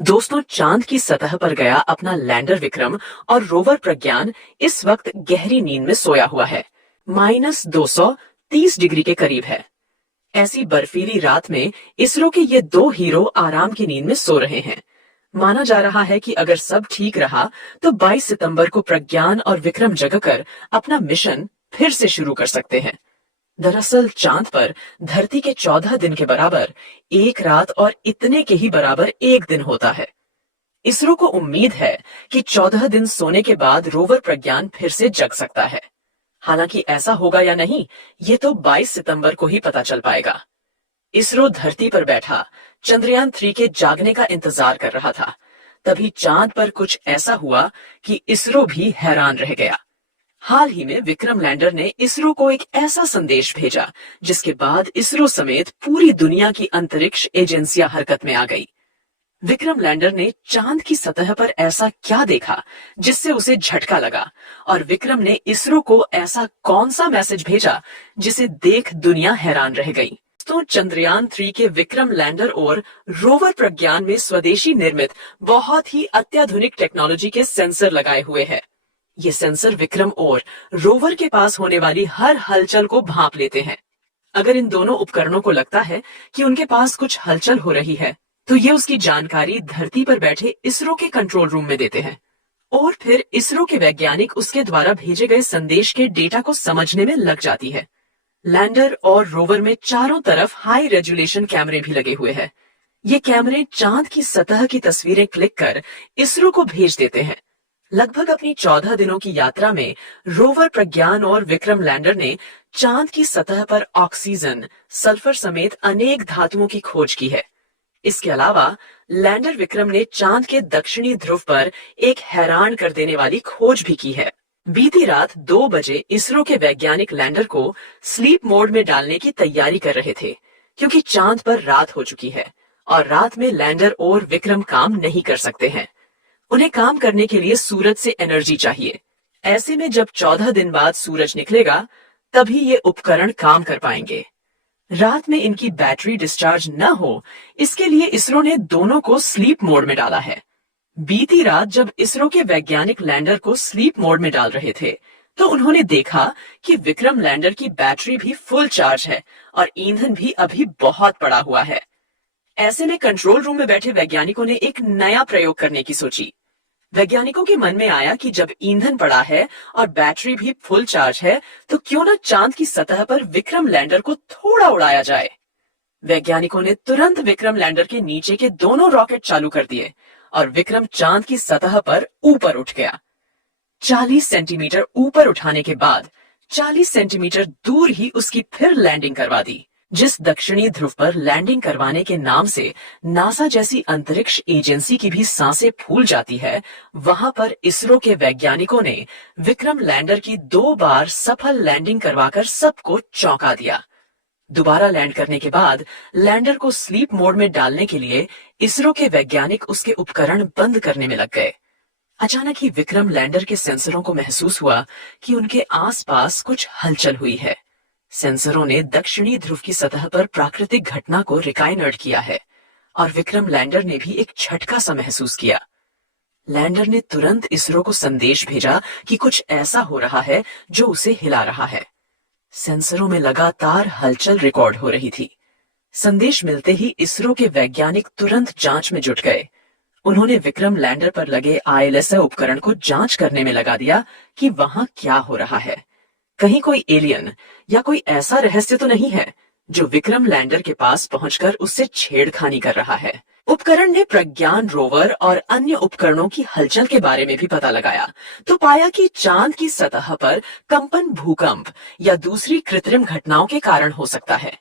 दोस्तों, चांद की सतह पर गया अपना लैंडर विक्रम और रोवर प्रज्ञान इस वक्त गहरी नींद में सोया हुआ है। -230 डिग्री के करीब है। ऐसी बर्फीली रात में इसरो के ये दो हीरो आराम की नींद में सो रहे हैं। माना जा रहा है कि अगर सब ठीक रहा तो 22 सितंबर को प्रज्ञान और विक्रम जगकर अपना मिशन फिर से शुरू कर सकते हैं। दरअसल चांद पर धरती के 14 दिन के बराबर एक रात और इतने के ही बराबर एक दिन होता है। इसरो को उम्मीद है कि 14 दिन सोने के बाद रोवर प्रज्ञान फिर से जग सकता है। हालांकि ऐसा होगा या नहीं, ये तो 22 सितंबर को ही पता चल पाएगा। इसरो धरती पर बैठा चंद्रयान 3 के जागने का इंतजार कर रहा था। तभी चांद पर कुछ ऐसा हुआ कि इसरो भी हैरान रह गया। हाल ही में विक्रम लैंडर ने इसरो को एक ऐसा संदेश भेजा जिसके बाद इसरो समेत पूरी दुनिया की अंतरिक्ष एजेंसियां हरकत में आ गई। विक्रम लैंडर ने चांद की सतह पर ऐसा क्या देखा जिससे उसे झटका लगा, और विक्रम ने इसरो को ऐसा कौन सा मैसेज भेजा जिसे देख दुनिया हैरान रह गई। तो चंद्रयान 3 के विक्रम लैंडर और रोवर प्रज्ञान में स्वदेशी निर्मित बहुत ही अत्याधुनिक टेक्नोलॉजी के सेंसर लगाए हुए हैं। ये सेंसर विक्रम और रोवर के पास होने वाली हर हलचल को भांप लेते हैं। अगर इन दोनों उपकरणों को लगता है कि उनके पास कुछ हलचल हो रही है, तो ये उसकी जानकारी धरती पर बैठे इसरो के कंट्रोल रूम में देते हैं, और फिर इसरो के वैज्ञानिक उसके द्वारा भेजे गए संदेश के डेटा को समझने में लग जाती है। लैंडर और रोवर में चारों तरफ हाई रेजुलेशन कैमरे भी लगे हुए हैं। ये कैमरे चांद की सतह की तस्वीरें क्लिक कर इसरो को भेज देते हैं। लगभग अपनी 14 दिनों की यात्रा में रोवर प्रज्ञान और विक्रम लैंडर ने चांद की सतह पर ऑक्सीजन, सल्फर समेत अनेक धातुओं की खोज की है। इसके अलावा लैंडर विक्रम ने चांद के दक्षिणी ध्रुव पर एक हैरान कर देने वाली खोज भी की है। बीती रात 2 बजे इसरो के वैज्ञानिक लैंडर को स्लीप मोड में डालने की तैयारी कर रहे थे, क्योंकि चांद पर रात हो चुकी है और रात में लैंडर और विक्रम काम नहीं कर सकते हैं। उन्हें काम करने के लिए सूरज से एनर्जी चाहिए। ऐसे में जब 14 दिन बाद सूरज निकलेगा, तभी ये उपकरण काम कर पाएंगे। रात में इनकी बैटरी डिस्चार्ज न हो, इसके लिए इसरो ने दोनों को स्लीप मोड में डाला है। बीती रात जब इसरो के वैज्ञानिक लैंडर को स्लीप मोड में डाल रहे थे, तो उन्होंने देखा कि विक्रम लैंडर की बैटरी भी फुल चार्ज है और ईंधन भी अभी बहुत पड़ा हुआ है। ऐसे में कंट्रोल रूम में बैठे वैज्ञानिकों ने एक नया प्रयोग करने की सोची। वैज्ञानिकों के मन में आया कि जब ईंधन पड़ा है और बैटरी भी फुल चार्ज है, तो क्यों न चांद की सतह पर विक्रम लैंडर को थोड़ा उड़ाया जाए। वैज्ञानिकों ने तुरंत विक्रम लैंडर के नीचे के दोनों रॉकेट चालू कर दिए और विक्रम चांद की सतह पर ऊपर उठ गया। 40 सेंटीमीटर ऊपर उठाने के बाद 40 सेंटीमीटर दूर ही उसकी फिर लैंडिंग करवा दी। जिस दक्षिणी ध्रुव पर लैंडिंग करवाने के नाम से नासा जैसी अंतरिक्ष एजेंसी की भी सांसें फूल जाती है, वहां पर इसरो के वैज्ञानिकों ने विक्रम लैंडर की 2 बार सफल लैंडिंग करवाकर सबको चौंका दिया। दोबारा लैंड करने के बाद लैंडर को स्लीप मोड में डालने के लिए इसरो के वैज्ञानिक उसके उपकरण बंद करने में लग गए। अचानक ही विक्रम लैंडर के सेंसरों को महसूस हुआ कि उनके आसपास कुछ हलचल हुई है। सेंसरों ने दक्षिणी ध्रुव की सतह पर प्राकृतिक घटना को रिकॉर्ड किया है, और विक्रम लैंडर ने भी एक झटका सा महसूस किया। लैंडर ने तुरंत इसरो को संदेश भेजा कि कुछ ऐसा हो रहा है जो उसे हिला रहा है। सेंसरों में लगातार हलचल रिकॉर्ड हो रही थी। संदेश मिलते ही इसरो के वैज्ञानिक तुरंत जांच में जुट गए। उन्होंने विक्रम लैंडर पर लगे ILSA उपकरण को जांच करने में लगा दिया कि वहां क्या हो रहा है। कहीं कोई एलियन या कोई ऐसा रहस्य तो नहीं है जो विक्रम लैंडर के पास पहुंचकर उससे छेड़खानी कर रहा है। उपकरण ने प्रज्ञान रोवर और अन्य उपकरणों की हलचल के बारे में भी पता लगाया, तो पाया कि चांद की सतह पर कंपन, भूकंप या दूसरी कृत्रिम घटनाओं के कारण हो सकता है।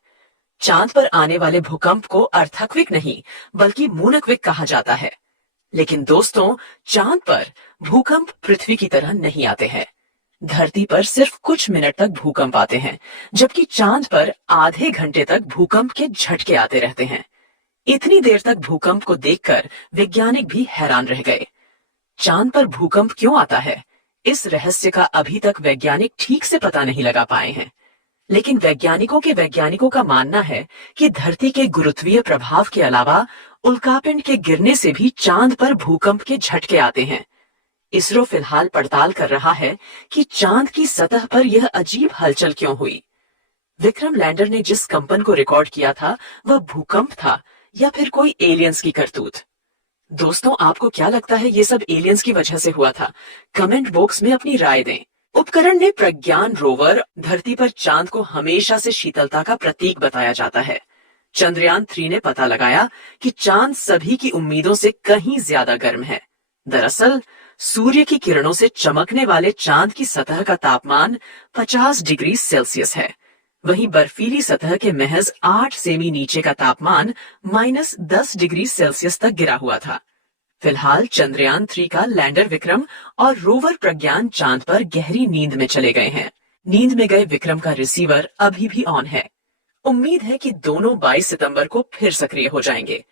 चांद पर आने वाले भूकंप को अर्थक्वेक नहीं बल्कि मूनक्वेक कहा जाता है। लेकिन दोस्तों, चांद पर भूकंप पृथ्वी की तरह नहीं आते हैं। धरती पर सिर्फ कुछ मिनट तक भूकंप आते हैं, जबकि चांद पर आधे घंटे तक भूकंप के झटके आते रहते हैं। इतनी देर तक भूकंप को देखकर वैज्ञानिक भी हैरान रह गए। चांद पर भूकंप क्यों आता है, इस रहस्य का अभी तक वैज्ञानिक ठीक से पता नहीं लगा पाए हैं। लेकिन वैज्ञानिकों का मानना है कि धरती के गुरुत्वीय प्रभाव के अलावा उल्कापिंड के गिरने से भी चांद पर भूकंप के झटके आते हैं। इसरो फिलहाल पड़ताल कर रहा है कि चांद की सतह पर यह अजीब हलचल क्यों हुई। विक्रम लैंडर ने जिस कंपन को रिकॉर्ड किया था वह भूकंप था या फिर कोई एलियंस की करतूत। दोस्तों, आपको क्या लगता है ये सब एलियंस की वजह से हुआ था? कमेंट बॉक्स में अपनी राय दें। उपकरण ने प्रज्ञान रोवर धरती पर चांद को हमेशा से शीतलता का प्रतीक बताया जाता है। चंद्रयान 3 ने पता लगाया कि चांद सभी की उम्मीदों से कहीं ज्यादा गर्म है। दरअसल सूर्य की किरणों से चमकने वाले चांद की सतह का तापमान 50 डिग्री सेल्सियस है। वहीं बर्फीली सतह के महज 8 सेमी नीचे का तापमान -10 डिग्री सेल्सियस तक गिरा हुआ था। फिलहाल चंद्रयान 3 का लैंडर विक्रम और रोवर प्रज्ञान चांद पर गहरी नींद में चले गए हैं। नींद में गए विक्रम का रिसीवर अभी भी ऑन है। उम्मीद है कि दोनों 22 सितंबर को फिर सक्रिय हो जाएंगे।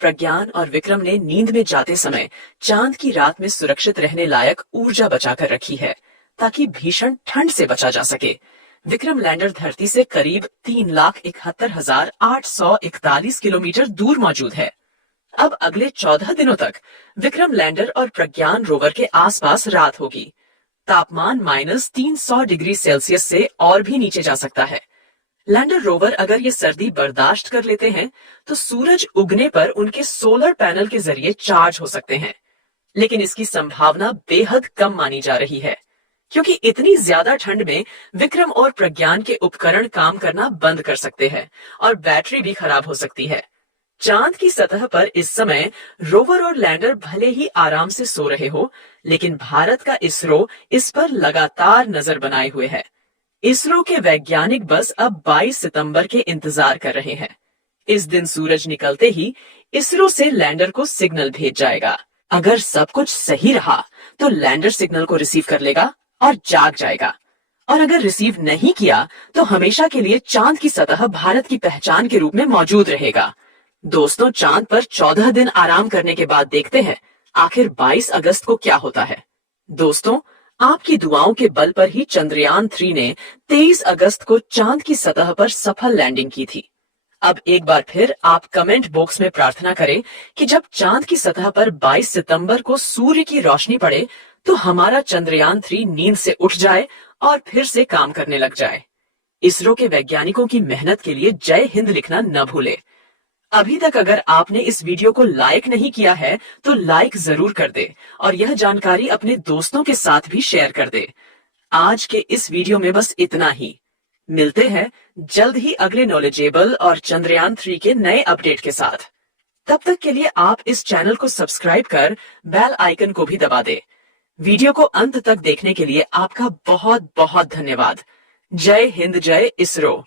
प्रज्ञान और विक्रम ने नींद में जाते समय चांद की रात में सुरक्षित रहने लायक ऊर्जा बचाकर रखी है ताकि भीषण ठंड से बचा जा सके। विक्रम लैंडर धरती से करीब 3,71,841 किलोमीटर दूर मौजूद है। अब अगले 14 दिनों तक विक्रम लैंडर और प्रज्ञान रोवर के आसपास रात होगी। तापमान -300 डिग्री सेल्सियस से और भी नीचे जा सकता है। लैंडर रोवर अगर ये सर्दी बर्दाश्त कर लेते हैं तो सूरज उगने पर उनके सोलर पैनल के जरिए चार्ज हो सकते हैं, लेकिन इसकी संभावना बेहद कम मानी जा रही है क्योंकि इतनी ज्यादा ठंड में विक्रम और प्रज्ञान के उपकरण काम करना बंद कर सकते हैं और बैटरी भी खराब हो सकती है। चांद की सतह पर इस समय रोवर और लैंडर भले ही आराम से सो रहे हो, लेकिन भारत का इसरो इस पर लगातार नजर बनाए हुए है। इसरो के वैज्ञानिक बस अब 22 सितंबर के इंतजार कर रहे हैं। इस दिन सूरज निकलते ही इसरो से लैंडर को सिग्नल भेज जाएगा। अगर सब कुछ सही रहा तो लैंडर सिग्नल को रिसीव कर लेगा और जाग जाएगा, और अगर रिसीव नहीं किया तो हमेशा के लिए चांद की सतह भारत की पहचान के रूप में मौजूद रहेगा। दोस्तों, चांद पर 14 दिन आराम करने के बाद देखते हैं आखिर 22 अगस्त को क्या होता है। दोस्तों, आपकी दुआओं के बल पर ही चंद्रयान 3 ने 23 अगस्त को चांद की सतह पर सफल लैंडिंग की थी। अब एक बार फिर आप कमेंट बॉक्स में प्रार्थना करें कि जब चांद की सतह पर 22 सितंबर को सूर्य की रोशनी पड़े तो हमारा चंद्रयान 3 नींद से उठ जाए और फिर से काम करने लग जाए। इसरो के वैज्ञानिकों की मेहनत के लिए जय हिंद लिखना न भूले। अभी तक अगर आपने इस वीडियो को लाइक नहीं किया है तो लाइक जरूर कर दे और यह जानकारी अपने दोस्तों के साथ भी शेयर कर दे। आज के इस वीडियो में बस इतना ही। मिलते हैं जल्द ही अगले नॉलेजेबल और चंद्रयान 3 के नए अपडेट के साथ। तब तक के लिए आप इस चैनल को सब्सक्राइब कर बेल आइकन को भी दबा दे। वीडियो को अंत तक देखने के लिए आपका बहुत बहुत धन्यवाद। जय हिंद, जय इसरो।